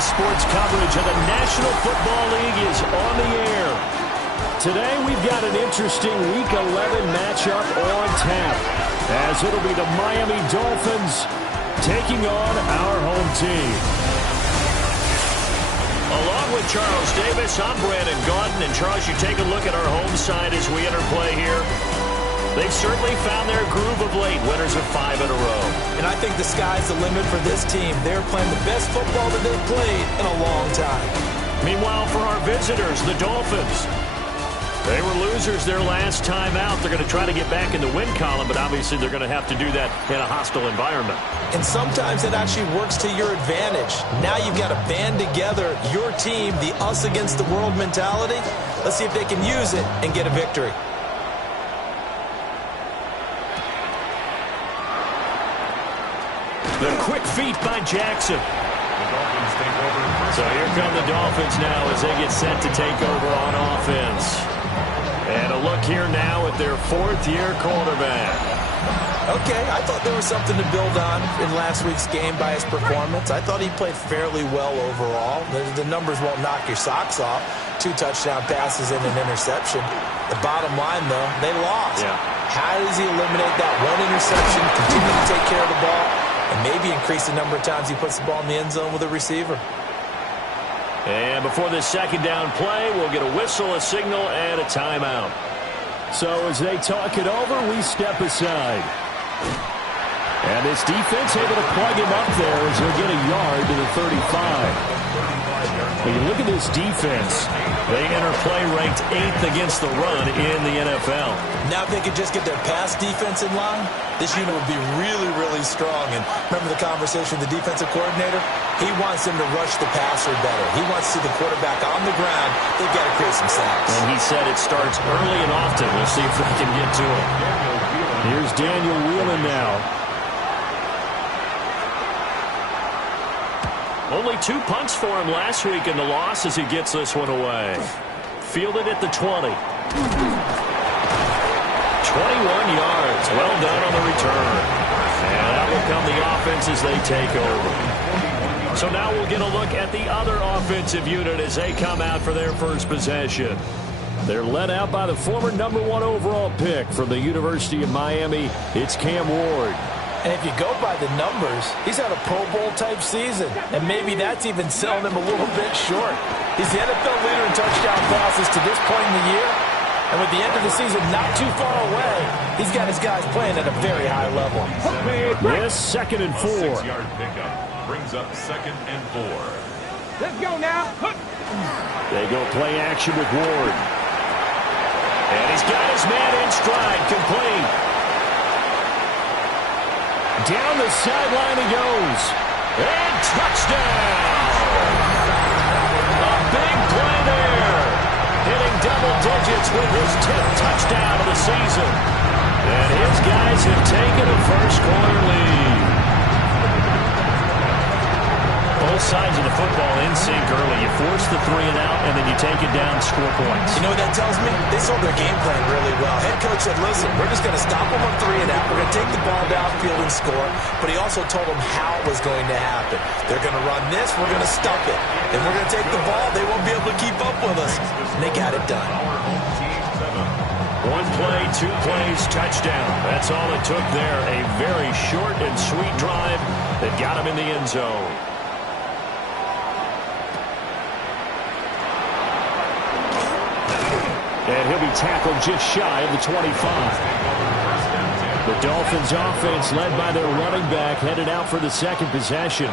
sports coverage of the National Football League is on the air. Today we've got an interesting Week 11 matchup on tap, as it'll be the Miami Dolphins taking on our home team. Along with Charles Davis, I'm Brandon Gaudin. And Charles, you take a look at our home side as we enter play here. They've certainly found their groove of late, winners of 5 in a row. And I think the sky's the limit for this team. They're playing the best football that they've played in a long time. Meanwhile, for our visitors, the Dolphins, they were losers their last time out. They're going to try to get back in the win column, but obviously they're going to have to do that in a hostile environment. And sometimes it actually works to your advantage. Now you've got to band together your team, the us against the world mentality. Let's see if they can use it and get a victory. The quick feet by Jackson. So here come the Dolphins now as they get set to take over on offense. And a look here now at their fourth-year quarterback. Okay, I thought there was something to build on in last week's game by his performance. I thought he played fairly well overall. The numbers won't knock your socks off. 2 touchdown passes and an interception. The bottom line, though, they lost. Yeah. How does he eliminate that one interception, continue to take care of the ball, and maybe increase the number of times he puts the ball in the end zone with a receiver? And before this second down play, we'll get a whistle, a signal, and a timeout. So as they talk it over, we step aside. And this defense able to plug him up there as he'll get a yard to the 35. When you look at this defense, they enter play ranked 8th against the run in the NFL. Now if they could just get their pass defense in line, this unit would be really, really strong. And remember the conversation with the defensive coordinator? He wants them to rush the passer better. He wants to see the quarterback on the ground. They've got to create some sacks. And he said it starts early and often. We'll see if they can get to it. Here's Daniel Whelan now. Only 2 punts for him last week in the loss as he gets this one away. Fielded at the 20. 21 yards. Well done on the return. And that will come the offense as they take over. So now we'll get a look at the other offensive unit as they come out for their first possession. They're led out by the former #1 overall pick from the University of Miami. It's Cam Ward. And if you go by the numbers, he's had a Pro Bowl-type season. And maybe that's even selling him a little bit short. He's the NFL leader in touchdown passes to this point in the year. And with the end of the season not too far away, he's got his guys playing at a very high level. Yes, 2nd and 4. 6-yard pickup brings up 2nd and 4. Let's go now. They go play action with Ward. And he's got his man in stride, complete. Down the sideline he goes. And touchdown! A big play there. Hitting double digits with his 10th touchdown of the season. And his guys have taken a first-quarter lead. Both sides of the football in sync early. You force the 3 and out, and then you take it down, score points. You know what that tells me? They sold their game plan really well. Head coach said, listen, we're just going to stop them on 3 and out. We're going to take the ball downfield and score. But he also told them how it was going to happen. They're going to run this. We're going to stop it. And we're going to take the ball. They won't be able to keep up with us. And they got it done. 1 play, 2 plays, touchdown. That's all it took there. A very short and sweet drive that got him in the end zone. And he'll be tackled just shy of the 25. The Dolphins offense led by their running back headed out for the second possession.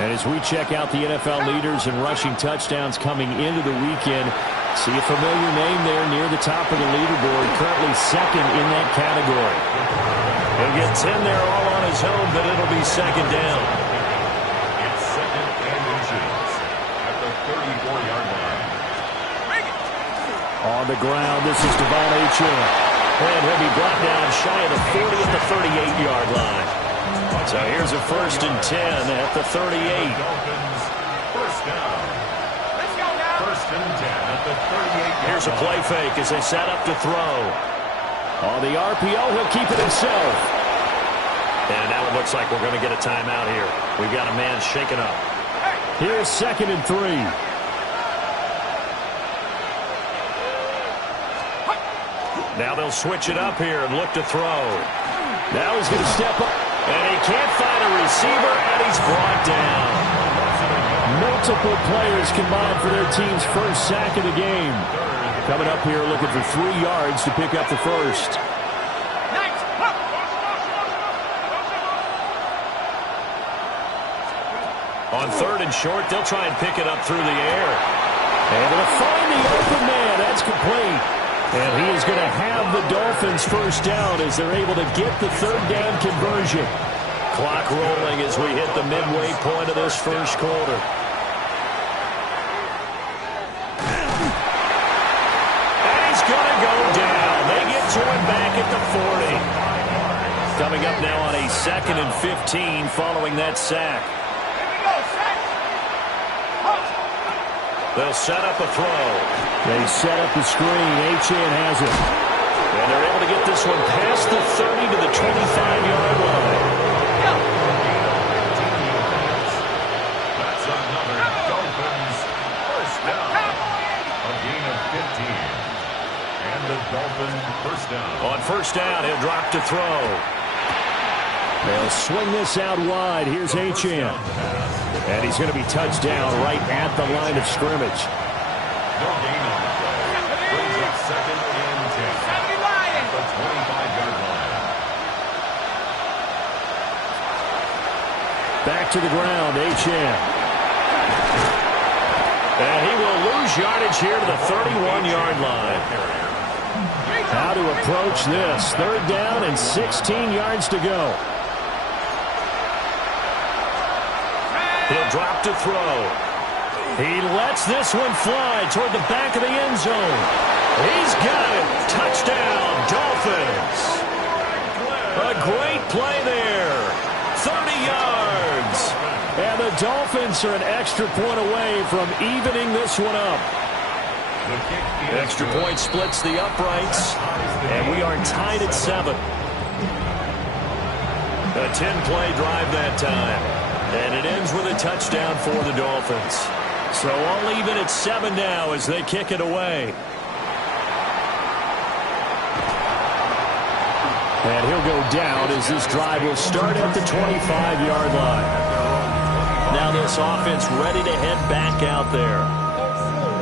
And as we check out the NFL leaders in rushing touchdowns coming into the weekend, see a familiar name there near the top of the leaderboard, currently second in that category. He'll get 10 there all on his own, but it'll be second down. It's 2nd and inches at the 34-yard line. On the ground, this is Devon Achane. And he'll be brought down shy of the 40 at the 38-yard line. So here's a 1st and 10 at the 38. Dolphins, first down. Let's go now. 1st and 10 at the 38-yard Here's a play fake as they set up to throw. On the RPO, he'll keep it himself. And now it looks like we're going to get a timeout here. We've got a man shaken up. Here's 2nd and 3. Now they'll switch it up here and look to throw. Now he's going to step up. And he can't find a receiver, and he's brought down. Multiple players combined for their team's first sack of the game. Coming up here looking for 3 yards to pick up the first. On 3rd and short, they'll try and pick it up through the air. And they'll find the open man. That's complete. And he is going to have the Dolphins first down as they're able to get the 3rd down conversion. Clock rolling as we hit the midway point of this first quarter. And he's going to go down. They get to him back at the 40. Coming up now on a 2nd and 15 following that sack. They'll set up a throw. They set up the screen. Achane has it. And they're able to get this one past the 30 to the 25-yard line. That's another Dolphins first down. A gain of 15. And the Dolphins first down. On first down, he'll drop to throw. They'll swing this out wide. Here's Achane. And he's going to be touched down right at the line of scrimmage. No gain on the play. Brings up 2nd and 10. At the 25-yard line. Back to the ground, Achane. And he will lose yardage here to the 31-yard line. How to approach this. 3rd down and 16 yards to go. He'll drop to throw. He lets this one fly toward the back of the end zone. He's got it. Touchdown, Dolphins. A great play there. 30 yards. And the Dolphins are an extra point away from evening this one up. The extra point splits the uprights. And we are tied at 7. A 10-play drive that time. And it ends with a touchdown for the Dolphins. So all even at 7 now as they kick it away. And he'll go down as this drive will start at the 25-yard line. Now this offense ready to head back out there.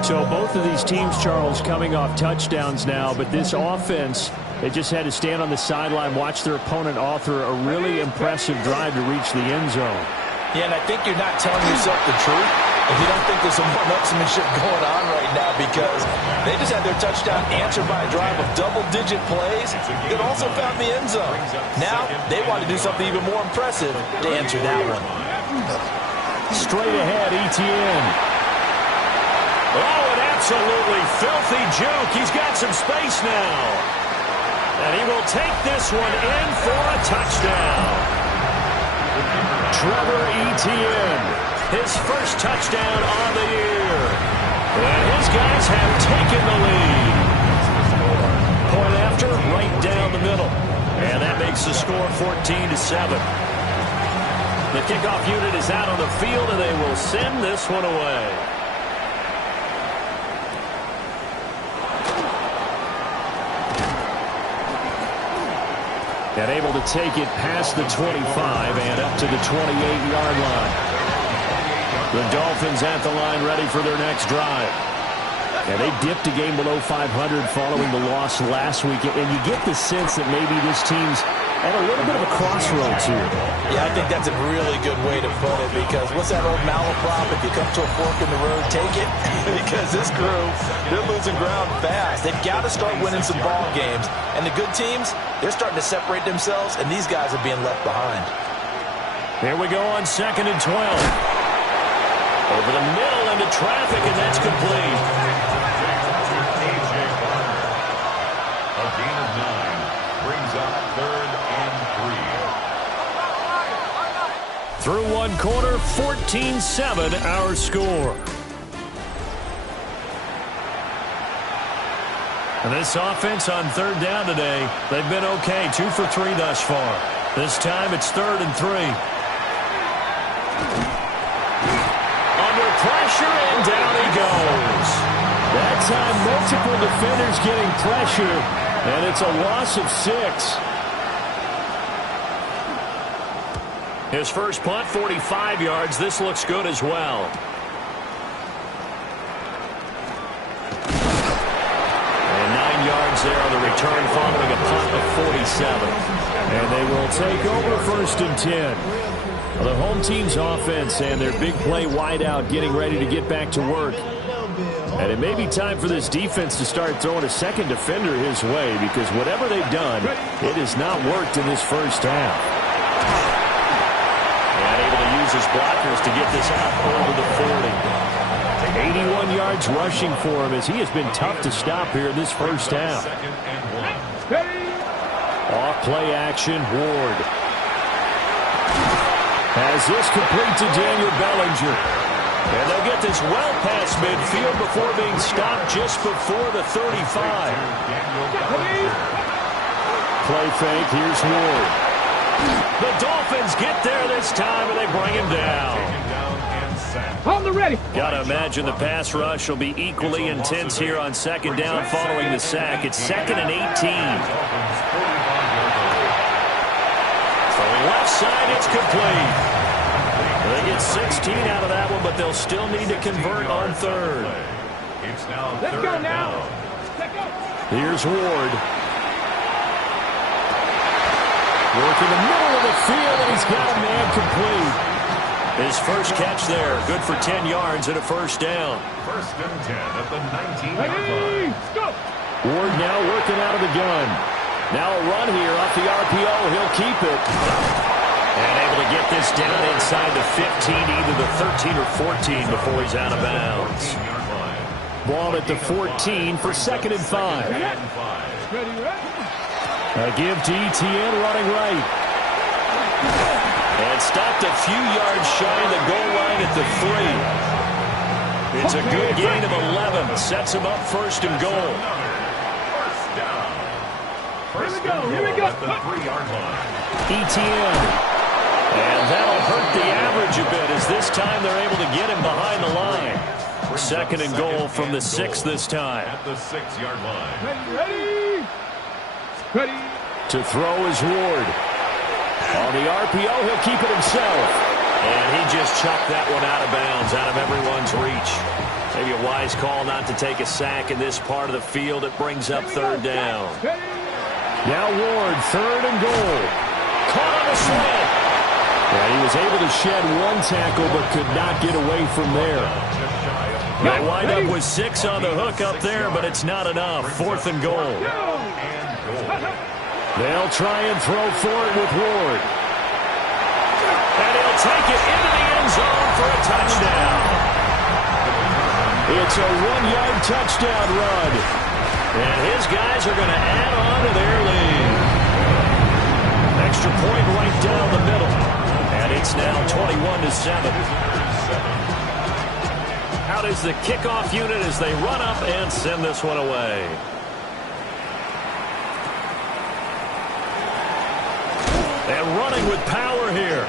So both of these teams, Charles, coming off touchdowns now, but this offense, they just had to stand on the sideline, watch their opponent author a really impressive drive to reach the end zone. Yeah, and I think you're not telling yourself the truth if you don't think there's some one-upsmanship going on right now, because they just had their touchdown answered by a drive of double-digit plays that also found the end zone. Now they want to do something even more impressive to answer that one. Straight ahead, Etienne. Oh, an absolutely filthy juke. He's got some space now. And he will take this one in for a touchdown. Trevor Etienne, his first touchdown on the year. And his guys have taken the lead. Point after, right down the middle. And that makes the score 14-7. The kickoff unit is out on the field, and they will send this one away. And able to take it past the 25 and up to the 28-yard line. The Dolphins at the line ready for their next drive. And they dipped a game below 500 following the loss last week. And you get the sense that maybe this team's at a little bit of a crossroads here. Yeah, I think that's a really good way to put it, because what's that old malaprop? If you come to a fork in the road, take it. Because this crew, they're losing ground fast. They've got to start winning some ball games. And the good teams, they're starting to separate themselves, and these guys are being left behind. Here we go on 2nd and 12. Over the middle into traffic, and that's complete. A gain of 9 brings up 3rd and 3. Through one quarter, 14-7 our score. And this offense on 3rd down today, they've been okay. 2 for 3 thus far. This time it's 3rd and 3. On pressure, and down he goes. That time, multiple defenders getting pressure, and it's a loss of 6. His first punt, 45 yards. This looks good as well. And 9 yards there on the return following a punt of 47. And they will take over 1st and 10. The home team's offense and their big play wideout getting ready to get back to work. And it may be time for this defense to start throwing a second defender his way, because whatever they've done, it has not worked in this first half. And able to use his blockers to get this out over the 40. 81 yards rushing for him as he has been tough to stop here in this first half. Off play action, Ward has this complete to Daniel Bellinger. And they'll get this well past midfield before being stopped just before the 35. Play fake, here's Ward. The Dolphins get there this time, and they bring him down. Hold the ready. Got to imagine the pass rush will be equally intense here on 2nd down following the sack. It's 2nd and 18. Throwing left side, it's complete. They get 16 out of that one, but they'll still need to convert on 3rd. It's now Let's 3rd go now. down. Let's go. Here's Ward. Working the middle of the field, and he's got a man complete. His first catch there, good for 10 yards and a 1st down. 1st and 10 at the 19-yard line. Let's go. Ward now working out of the gun. Now a run here off the RPO. He'll keep it. And able to get this down inside the 15, either the 13 or 14 before he's out of bounds. Ball at the 14 for 2nd and 5. Ready, ready. A give to Etienne running right. And stopped a few yards shy of the goal line at the 3. It's a good gain of 11. Sets him up 1st and goal. Here we go. At the 3-yard line. Etienne. And that'll hurt the average a bit, as this time they're able to get him behind the line. 2nd and goal from the 6 this time. At the 6-yard line. Ready. Ready. To throw is Ward. On the RPO, he'll keep it himself. And he just chucked that one out of bounds, out of everyone's reach. Maybe a wise call not to take a sack in this part of the field. It brings up 3rd down. Now Ward, 3rd and goal. Caught on the slant. And he was able to shed one tackle, but could not get away from there. They wind up with 6 on the hook up there, but it's not enough. 4th and goal. They'll try and throw for it with Ward. And he'll take it into the end zone for a touchdown. It's a 1-yard touchdown run. And his guys are going to add on to their lead. Extra point right down the middle. And it's now 21-7. Out is the kickoff unit as they run up and send this one away. And running with power here.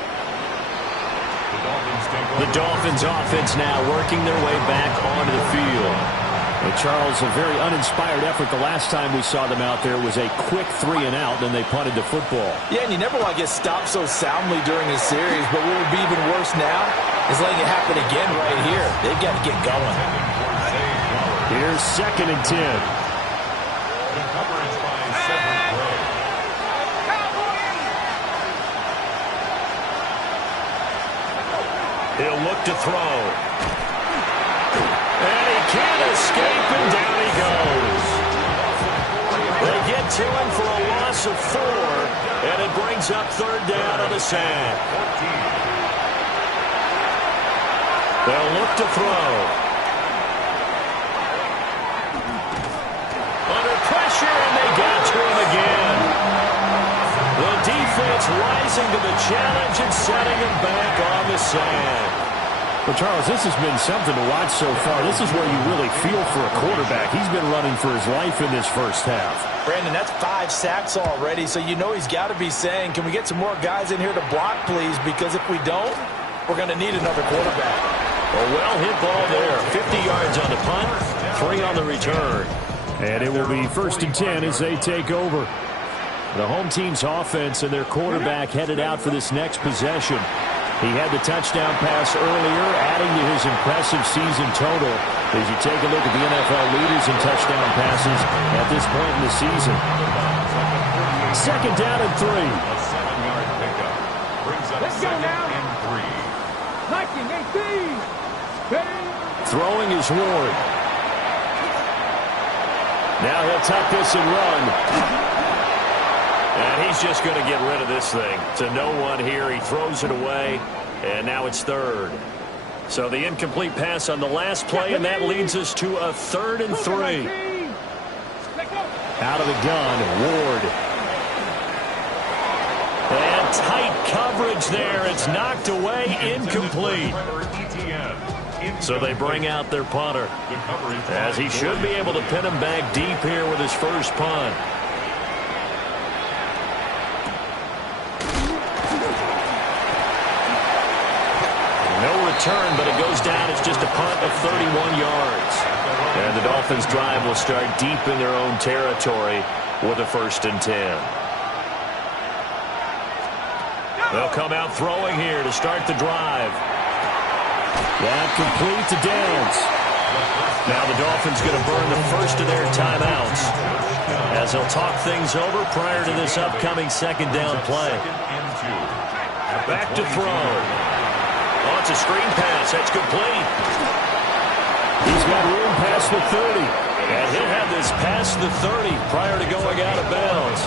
The Dolphins offense now working their way back onto the field. And Charles, a very uninspired effort the last time we saw them out there was a quick 3 and out, then they punted the football. Yeah, and you never want to get stopped so soundly during a series, but what would be even worse now is letting it happen again right here. They've got to get going. Here's 2nd and 10. The coverage by Cedric Gray. He'll look to throw. And he can't escape, and down he goes. They get to him for a loss of 4, and it brings up 3rd down on the sack. They'll look to throw. Under pressure, and they got to him again. The defense rising to the challenge and setting him back on the sand. Well, Charles, this has been something to watch so far. This is where you really feel for a quarterback. He's been running for his life in this first half. Brandon, that's 5 sacks already, so you know he's got to be saying, can we get some more guys in here to block, please? Because if we don't, we're going to need another quarterback. A well-hit ball there. 50 yards on the punt, 3 on the return. And it will be 1st and 10 as they take over. The home team's offense and their quarterback headed out for this next possession. He had the touchdown pass earlier, adding to his impressive season total as you take a look at the NFL leaders in touchdown passes at this point in the season. 2nd down and 3. A 7-yard pickup. Brings up Let's go 2nd now. and 3. Liking 18. Ready? Throwing is Ward. Now he'll tuck this and run. And he's just going to get rid of this thing. To no one here. He throws it away. And now it's 3rd. So the incomplete pass on the last play, and that leads us to a 3rd and 3. Out of the gun, Ward. And tight coverage there. It's knocked away, incomplete. So they bring out their punter, as he should be able to pin him back deep here with his first punt. No return, but it goes down. It's just a punt of 31 yards. And the Dolphins' drive will start deep in their own territory with a 1st and 10. They'll come out throwing here to start the drive. That complete to Downs. Now the Dolphins going to burn the first of their timeouts as they'll talk things over prior to this upcoming 2nd down play. Back to throw. Oh, it's a screen pass. That's complete. He's got room past the 30. And he'll have this past the 30 prior to going out of bounds.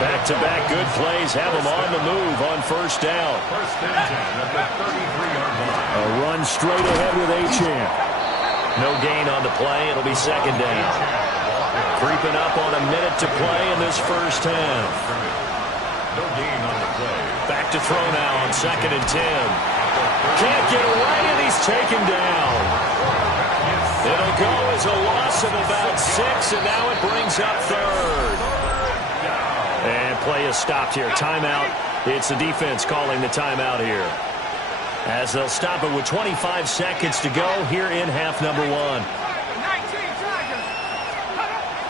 Back-to-back good plays have him on the move on 1st down. 1st and 10 at the 33-yard line. A run straight ahead with Achane. No gain on the play. It'll be 2nd down. Creeping up on a minute to play in this first half. No gain on the play. Back to throw now on 2nd and 10. Can't get away, and he's taken down. It'll go as a loss of about 6, and now it brings up 3rd. And play is stopped here. Timeout. It's the defense calling the timeout here, as they'll stop it with 25 seconds to go here in half number 1.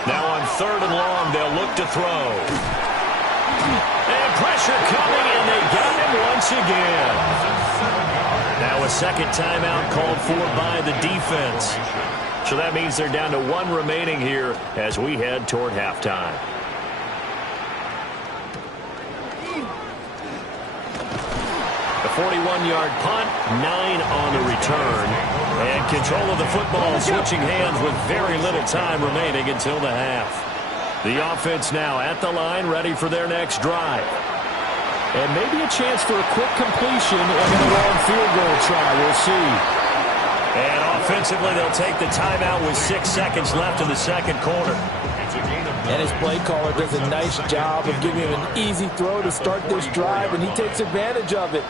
Now on 3rd and long, they'll look to throw. And pressure coming, and they got him once again. Now a 2nd timeout called for by the defense. So that means they're down to 1 remaining here as we head toward halftime. The 41-yard punt, 9 on the return. And control of the football switching hands with very little time remaining until the half. The offense now at the line, ready for their next drive. And maybe a chance for a quick completion and a long field goal try. We'll see. And offensively, they'll take the timeout with 6 seconds left in the 2nd quarter. And his play caller does a nice job of giving him an easy throw to start this drive, and he takes advantage of it.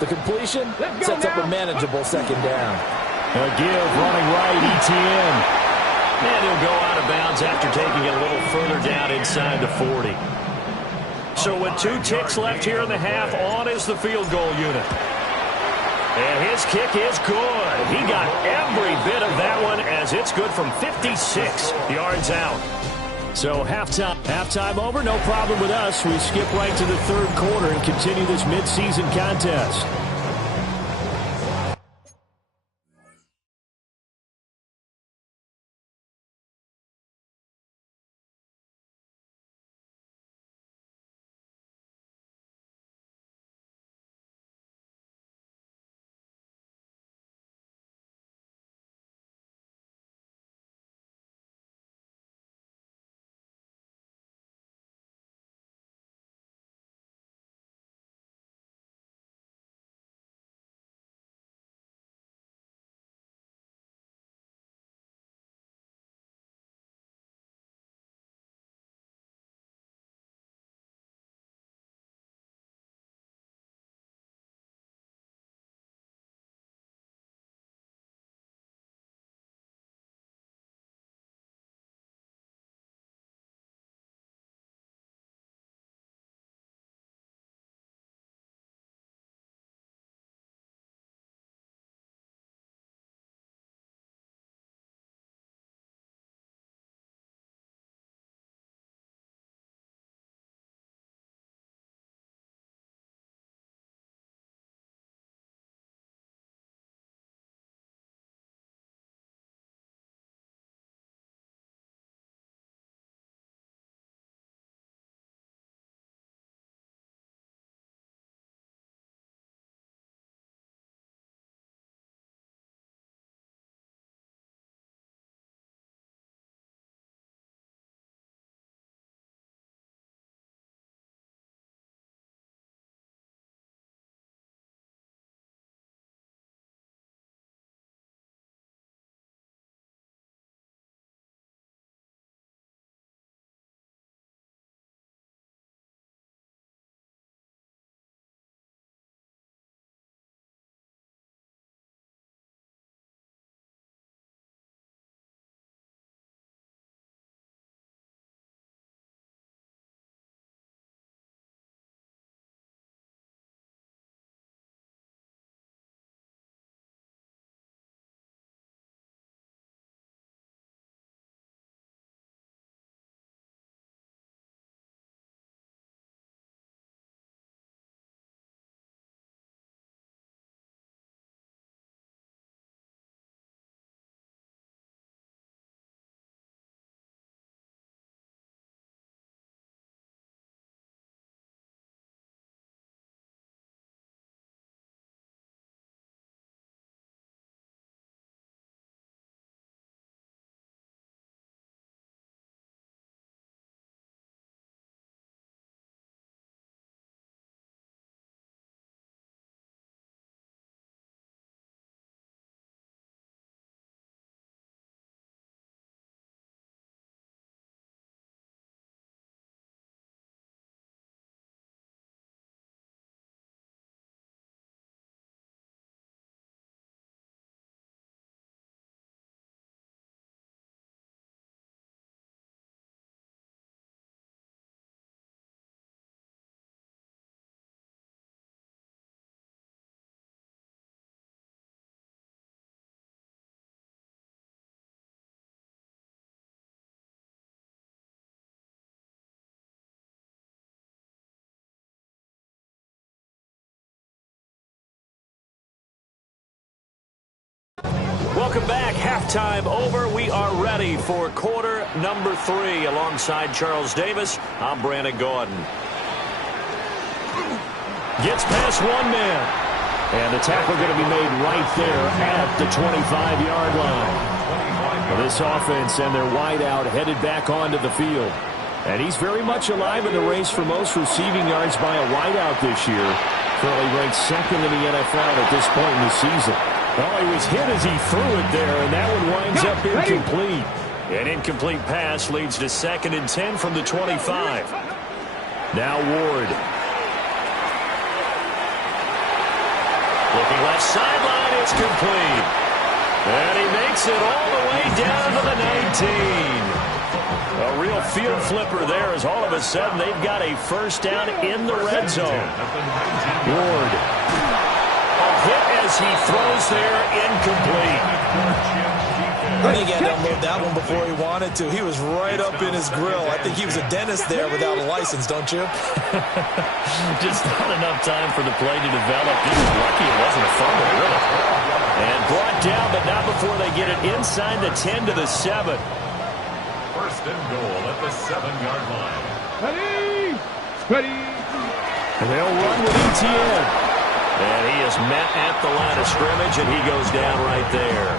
The completion sets up a manageable 2nd down. A give running right, ETN. And he'll go out of bounds after taking it a little further down inside the 40. So with 2 ticks left here in the half, on is the field goal unit. And his kick is good. He got every bit of that one, as it's good from 56 yards out. So halftime over, no problem with us. We skip right to the 3rd quarter and continue this midseason contest. Welcome back. Halftime over. We are ready for quarter number 3. Alongside Charles Davis, I'm Brandon Gordon. Gets past one man. And the tackle going to be made right there at the 25-yard line. This offense and their wideout headed back onto the field. And he's very much alive in the race for most receiving yards by a wideout this year. Currently ranked second in the NFL at this point in the season. Well, he was hit as he threw it there, and that one winds up incomplete. An incomplete pass leads to 2nd and 10 from the 25. Now Ward. Looking left sideline, it's complete. And he makes it all the way down to the 19. A real field flipper there as all of a sudden they've got a first down in the red zone. Ward. A hit as he throws there, incomplete. I think he had to unload that one before he wanted to. He was right up in his grill. I think he was a dentist there without a license, don't you? Just not enough time for the play to develop. He was lucky it wasn't a fumble, really. And brought down, but not before they get it inside the 10 to the 7. First and goal at the 7-yard line. Ready? Ready? And they'll run with ETN. And he is met at the line of scrimmage, and he goes down right there.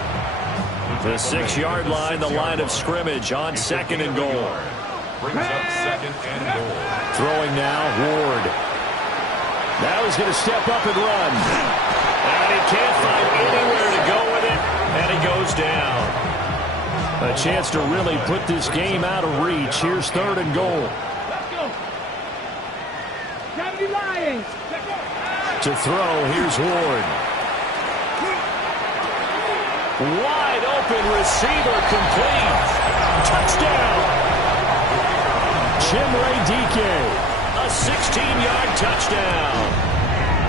The 6-yard line, the line of scrimmage on 2nd and goal. Brings up 2nd and goal. Throwing now, Ward. Now he's going to step up and run. And he can't find anywhere to go with it, and he goes down. A chance to really put this game out of reach. Here's 3rd and goal. Let's go. County Lions. Let's go. To throw, here's Ward. Wide open receiver, complete. Touchdown. Chimere Dike. A 16-yard touchdown.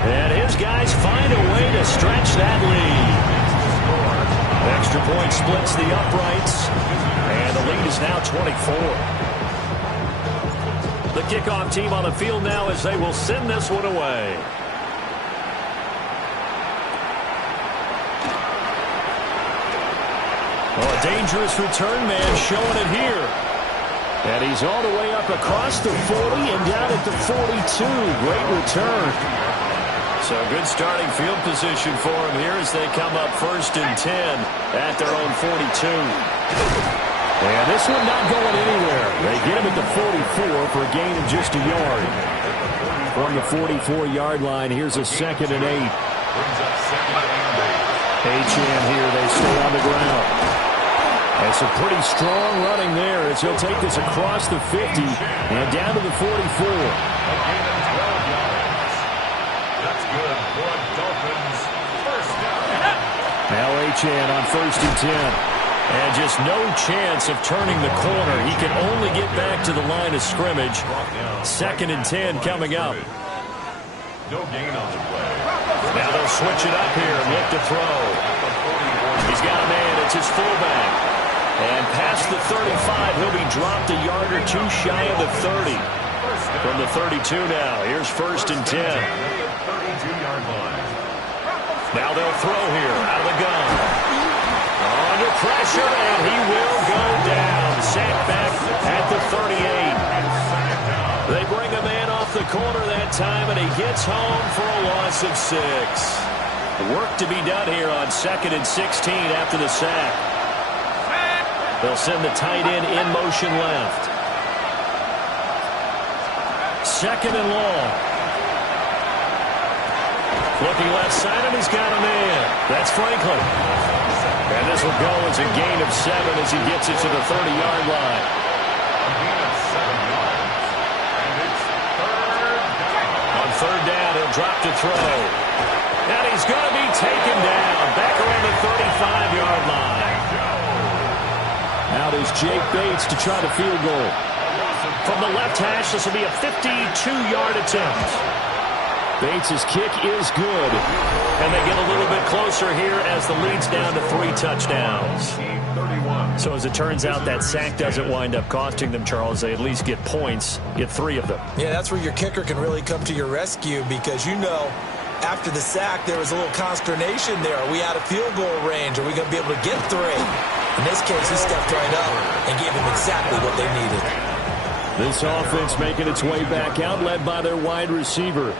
And his guys find a way to stretch that lead. Extra point splits the uprights. And the lead is now 24. The kickoff team on the field now as they will send this one away. Oh, a dangerous return man showing it here. And he's all the way up across the 40 and down at the 42. Great return. So good starting field position for him here as they come up 1st and 10 at their own 42. And this one not going anywhere. They get him at the 44 for a gain of just a yard. From the 44-yard line, here's a 2nd and 8. Achane here, they stay on the ground. And some pretty strong running there as he'll take this across the 50 and down to the 44. That's good for Dolphins. First down. Now Achane on 1st and 10. And just no chance of turning the corner. He can only get back to the line of scrimmage. 2nd and 10 coming up. No gain on the play. Now they'll switch it up here and look to throw. He's got a man. It's his fullback. And past the 35, he'll be dropped a yard or two shy of the 30. From the 32 now, here's 1st and 10. 32-yard line. Now they'll throw here out of the gun. Under pressure, and he will go down. Sacked back at the 38. They bring a man off the corner that time, and he gets home for a loss of 6. Work to be done here on 2nd and 16 after the sack. They'll send the tight end in motion left. 2nd and long. Looking left side, and he's got a man. That's Franklin. And this will go as a gain of 7 as he gets it to the 30-yard line. A gain of 7 yards. And it's 3rd down. On 3rd down, he'll drop to throw. And he's going to be taken down. Back around the 35-yard line. Out is Jake Bates to try the field goal. From the left hash, this will be a 52-yard attempt. Bates' kick is good. And they get a little bit closer here as the lead's down to 3 touchdowns. So as it turns out, that sack doesn't wind up costing them, Charles. They at least get points, get 3 of them. Yeah, that's where your kicker can really come to your rescue because you know After the sack, there was a little consternation there. Are we out of field goal range? Are we going to be able to get 3? In this case, he stepped right up and gave them exactly what they needed. This offense making its way back out, led by their wide receiver.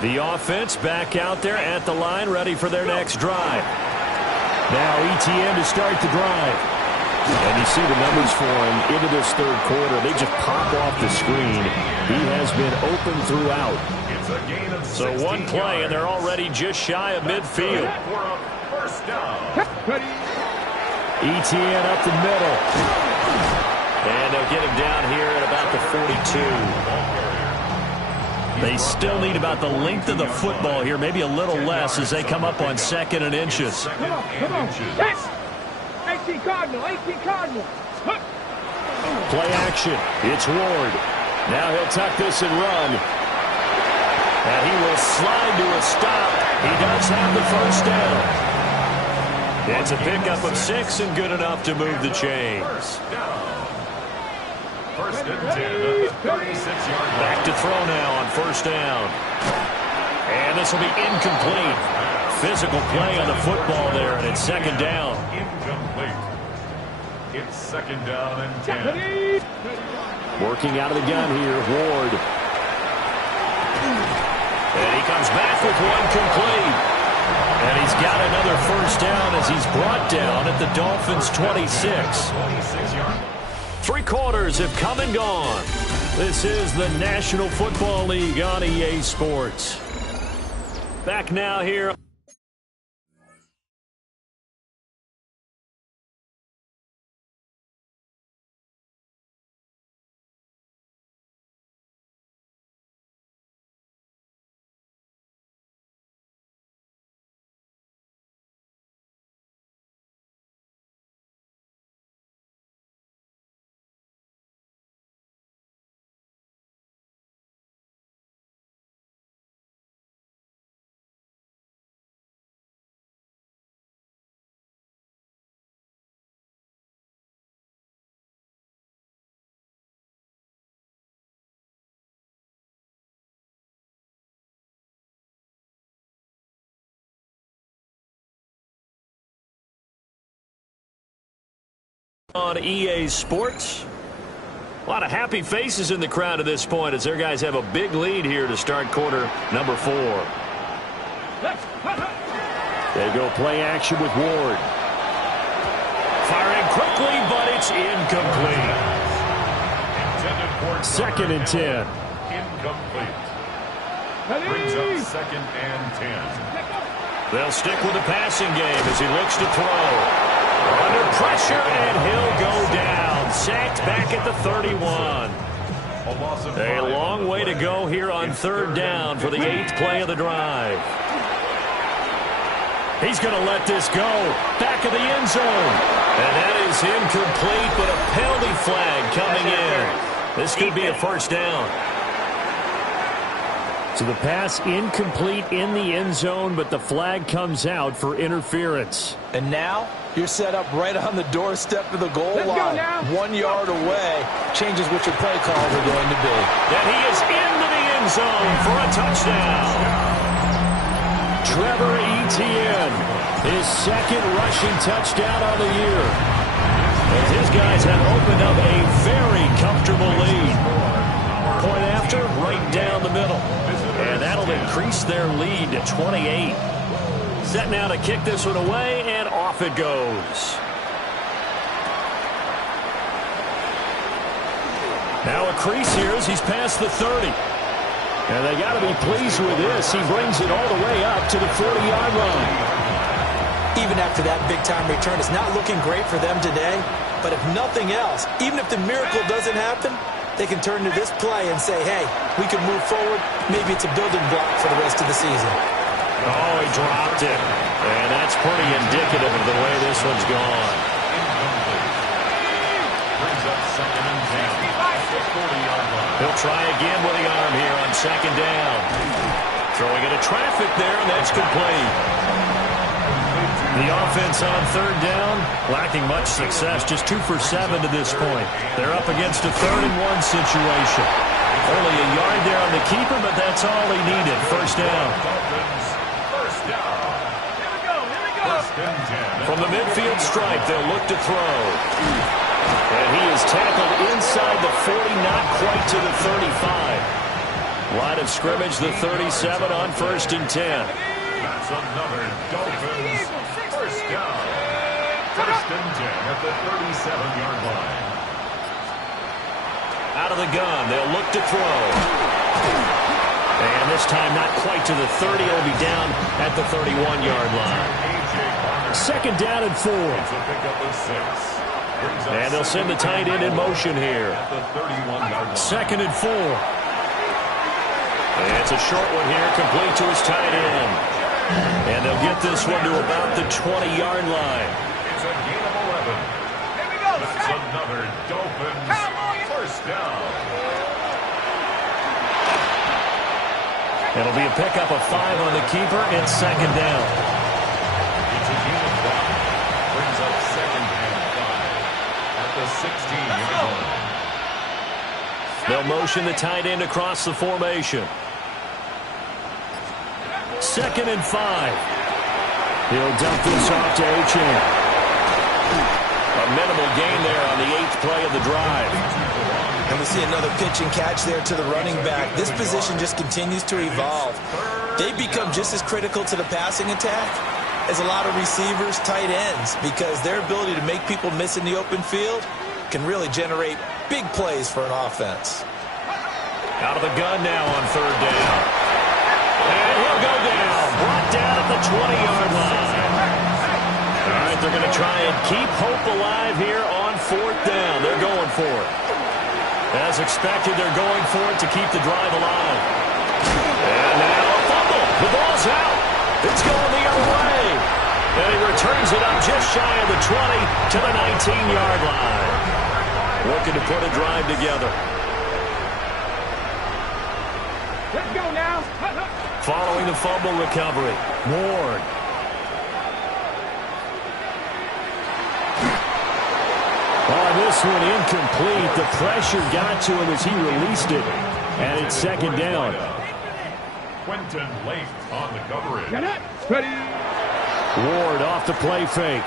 The offense back out there at the line, ready for their next drive. Now ETN to start the drive. And you see the numbers for him into this third quarter. They just pop off the screen. He has been open throughout. It's a gain of So one play, and they're already just shy of midfield. For a first down. ETN up the middle. And they'll get him down here at about the 42. They still need about the length of the football here, maybe a little less as they come up on 2nd and inches. Come on. 18 Cardinal. Play action. It's Ward. Now he'll tuck this and run. And he will slide to a stop. He does have the first down. It's a pickup of 6 and good enough to move the chains. First and 10 at the 36-yard line. Back to throw now on first down. And this will be incomplete. Physical play on the football there, and it's 2nd down. Incomplete. It's 2nd down and 10. Working out of the gun here, Ward. And he comes back with one complete. And he's got another first down as he's brought down at the Dolphins' 26. 26-yard. 3 quarters have come and gone. This is the National Football League on EA Sports. Back now here. On EA Sports. A lot of happy faces in the crowd at this point as their guys have a big lead here to start quarter number 4. They go play action with Ward. Firing quickly, but it's incomplete. 2nd and 10. Incomplete. Brings up 2nd and 10. They'll stick with the passing game as he looks to throw. Under pressure, and he'll go down. Sacked back at the 31. A long way to go here on 3rd down for the 8th play of the drive. He's going to let this go. Back of the end zone. And that is incomplete, but a penalty flag coming in. This could be a first down. So the pass incomplete in the end zone, but the flag comes out for interference. And now you're set up right on the doorstep of the goal line. 1 yard away. Changes what your play calls are going to be. And he is into the end zone for a touchdown. Trevor Etienne, his 2nd rushing touchdown of the year. As his guys have opened up a very comfortable lead. Point after, right down the middle. And that'll increase their lead to 28. Set now to kick this one away, and off it goes. Now a crease here as he's past the 30. And they got to be pleased with this. He brings it all the way up to the 40-yard line. Even after that big-time return, it's not looking great for them today. But if nothing else, even if the miracle doesn't happen, they can turn to this play and say, hey, we can move forward. Maybe it's a building block for the rest of the season. Oh, he dropped it. And that's pretty indicative of the way this one's gone. Brings up 2nd and 10. 40-yard line. He'll try again with the arm here on 2nd down. Throwing into traffic there, and that's complete. The offense on 3rd down, lacking much success, just 2 for 7 to this point. They're up against a 3rd and 1 situation. Only a yard there on the keeper, but that's all he needed. First down. From the midfield stripe, they'll look to throw. And he is tackled inside the 40, not quite to the 35. Line of scrimmage, the 37 on 1st and 10. That's another Dolphins first down. 1st and 10 at the 37-yard line. Out of the gun, they'll look to throw. And this time not quite to the 30. It'll be down at the 31-yard line. 2nd down and 4. And they'll send the tight end in motion here. 2nd and 4. And it's a short one here, complete to his tight end. And they'll get this one to about the 20-yard line. It's a gain of 11. Here we go. That's another Dolphins first down. It'll be a pickup of 5 on the keeper and 2nd down. It's a gain of 5. Brings up 2nd and 5 at the 16-yard line. They'll motion the tight end across the formation. 2nd and 5. He'll dump this off to Achane. A minimal gain there on the 8th play of the drive. And we see another pitch and catch there to the running back. This position just continues to evolve. They become just as critical to the passing attack as a lot of receivers, tight ends, because their ability to make people miss in the open field can really generate big plays for an offense. Out of the gun now on 3rd down. And he'll go down. Brought down at the 20-yard line. All right, they're going to try and keep hope alive here on 4th down. They're going for it. As expected, they're going for it to keep the drive alive. And now a fumble. The ball's out. It's going the other way. And he returns it up just shy of the 20 to the 19-yard line. Looking to put a drive together. Let's go now. Following the fumble recovery, Ward. On this one, incomplete. The pressure got to him as he released it. And it's 2nd down. Quentin Lake on the coverage. Get it. Ready. Ward off the play fake.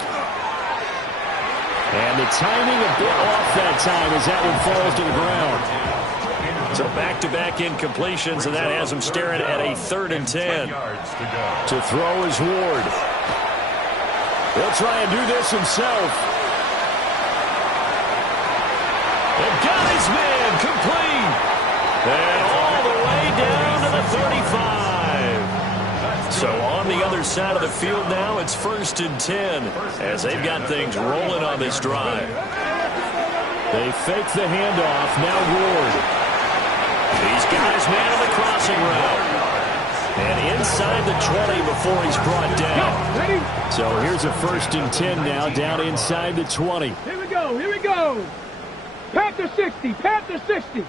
And the timing a bit off that time as that one falls to the ground. So back-to-back incompletions, and that has him staring at a 3rd and 10. To throw is Ward. He'll try and do this himself. And got his man complete. And all the way down to the 35. So on the other side of the field now, it's 1st and 10 as they've got things rolling on this drive. They fake the handoff. Now Ward. He's got his man on the crossing route. And inside the 20 before he's brought down. So here's a 1st and 10 now, down inside the 20. Here we go. Here we go. Panther 60. Panther 60.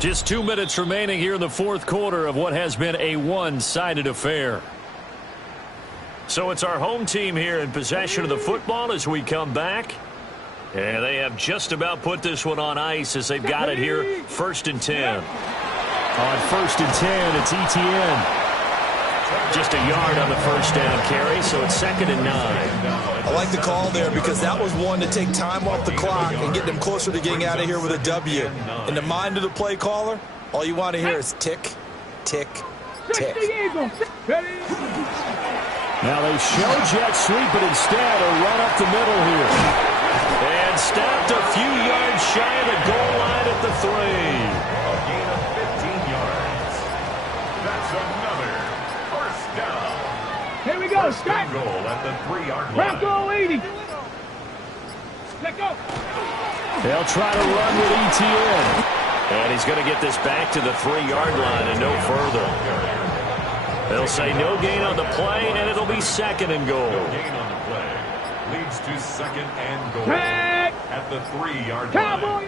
Just 2 minutes remaining here in the 4th quarter of what has been a one-sided affair. So it's our home team here in possession of the football as we come back. And they have just about put this one on ice as they've got it here, 1st and 10. On 1st and 10, it's ETN. Just a yard on the 1st down carry, so it's 2nd and 9. I like the call there because that was one to take time off the clock and get them closer to getting out of here with a W. In the mind of the play caller, all you want to hear is tick, tick, tick. Now they show jet sweep, but instead a run up the middle here. And stopped a few yards shy of the goal line at the 3. A gain of 15 yards. That's another first down. Here we go. First and goal at the 3-yard line. Bronco 80. Let go. They'll try to run with ETN. And he's going to get this back to the 3-yard line and no further. They'll say no gain on the play, and it'll be 2nd and goal. No gain on the play. Leads to 2nd and goal at the 3-yard line.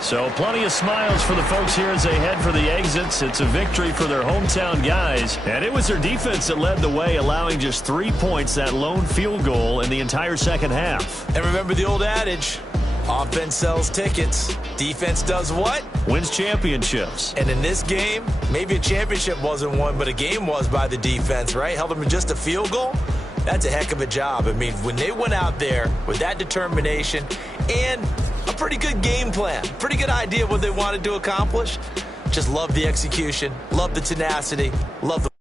So plenty of smiles for the folks here as they head for the exits. It's a victory for their hometown guys. And it was their defense that led the way, allowing just 3 points, that lone field goal in the entire second half. And remember the old adage, Offense sells tickets. Defense does what? Wins championships. And in this game, maybe a championship wasn't won, but a game was by the defense, right? Held them to just a field goal. That's a heck of a job. I mean, when they went out there with that determination and a pretty good game plan, pretty good idea of what they wanted to accomplish, just love the execution, love the tenacity, love the